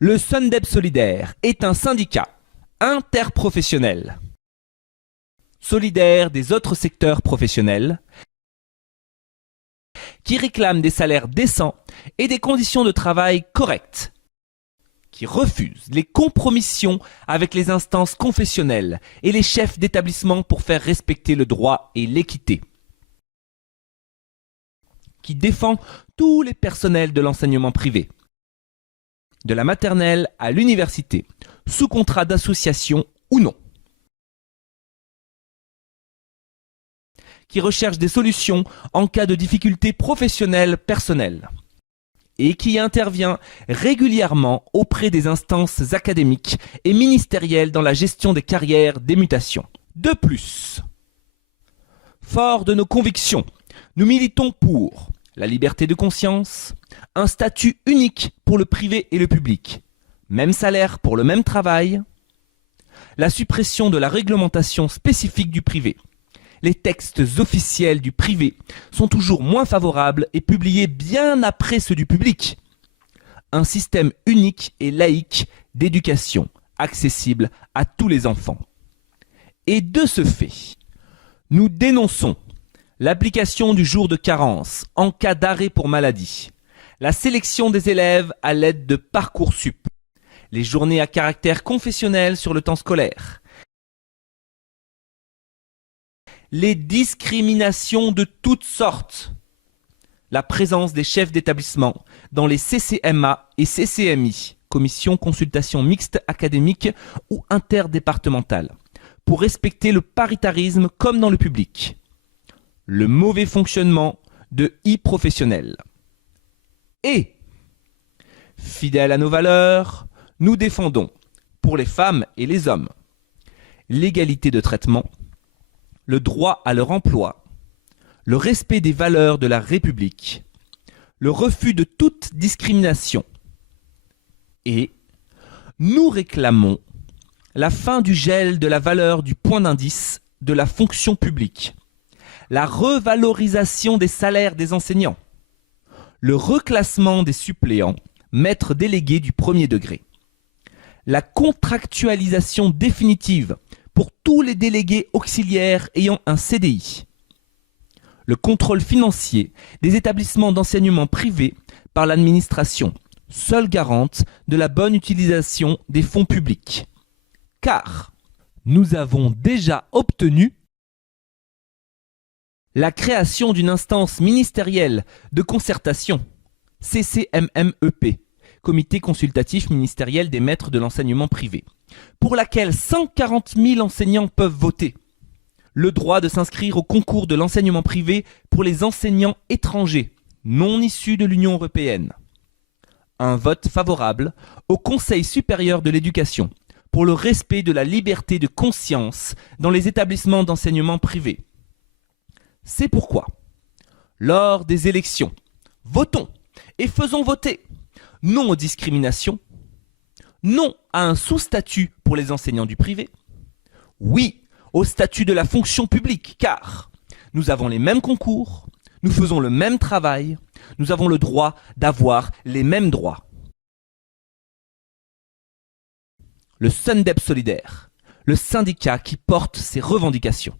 Le Sundeb Solidaire est un syndicat interprofessionnel, solidaire des autres secteurs professionnels, qui réclame des salaires décents et des conditions de travail correctes, qui refuse les compromissions avec les instances confessionnelles et les chefs d'établissement pour faire respecter le droit et l'équité, qui défend tous les personnels de l'enseignement privé, de la maternelle à l'université, sous contrat d'association ou non, qui recherche des solutions en cas de difficultés professionnelles personnelles et qui intervient régulièrement auprès des instances académiques et ministérielles dans la gestion des carrières des mutations. De plus, fort de nos convictions, nous militons pour la liberté de conscience, un statut unique pour le privé et le public, même salaire pour le même travail, la suppression de la réglementation spécifique du privé. Les textes officiels du privé sont toujours moins favorables et publiés bien après ceux du public. Un système unique et laïque d'éducation, accessible à tous les enfants. Et de ce fait, nous dénonçons l'application du jour de carence en cas d'arrêt pour maladie, la sélection des élèves à l'aide de Parcoursup, les journées à caractère confessionnel sur le temps scolaire, les discriminations de toutes sortes, la présence des chefs d'établissement dans les CCMA et CCMI, commission consultation mixte académique ou interdépartementale, pour respecter le paritarisme comme dans le public, le mauvais fonctionnement de e-professionnels. Et, fidèles à nos valeurs, nous défendons, pour les femmes et les hommes, l'égalité de traitement, le droit à leur emploi, le respect des valeurs de la République, le refus de toute discrimination. Et nous réclamons la fin du gel de la valeur du point d'indice de la fonction publique, la revalorisation des salaires des enseignants, le reclassement des suppléants, maîtres délégués du premier degré, la contractualisation définitive pour tous les délégués auxiliaires ayant un CDI, le contrôle financier des établissements d'enseignement privés par l'administration, seule garante de la bonne utilisation des fonds publics. Car nous avons déjà obtenu la création d'une instance ministérielle de concertation, CCMMEP, Comité consultatif ministériel des maîtres de l'enseignement privé, pour laquelle 140 000 enseignants peuvent voter. Le droit de s'inscrire au concours de l'enseignement privé pour les enseignants étrangers, non issus de l'Union européenne. Un vote favorable au Conseil supérieur de l'éducation pour le respect de la liberté de conscience dans les établissements d'enseignement privé. C'est pourquoi, lors des élections, votons et faisons voter non aux discriminations, non à un sous-statut pour les enseignants du privé, oui au statut de la fonction publique, car nous avons les mêmes concours, nous faisons le même travail, nous avons le droit d'avoir les mêmes droits. Le Sundeb Solidaire, le syndicat qui porte ces revendications.